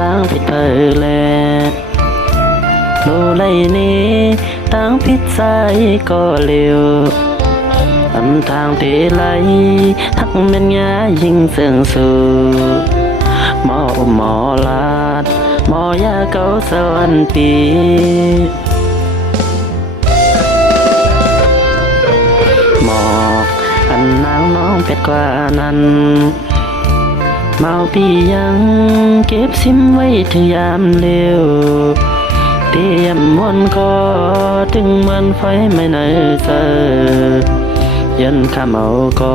ตั้งผิดเพอแลโลไลนี้ตั้งผิดใจก็เร็วอันทางที่ไหลหักเป็นยายิ่งเสื่องสู่หมอหมอลาด หมอยาเกาสวรรค์ปีหมอกอันนางน้องเป็ดกว่านั้น เมาปียังเก็บซิมไว้ถึงยามเร็วเตรียมมวนก็ถึงมือนไฟไม่เนเจอยันข้าเมาก็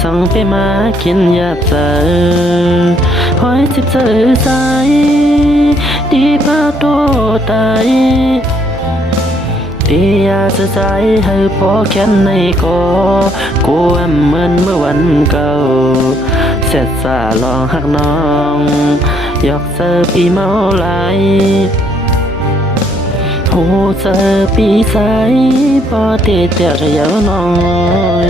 สั่งไปมากินยาเจอหอยสิบเจอใจดีพาตัวตายที่อยาจะใจให้พอแค่ในก็กูแอมเหมือนเมื่อวันเก่า เสร็จสาลองหักน้อง ยอกเจอปีเมาไหลโหเจอปีใสพอเตเจอเยาวน้อย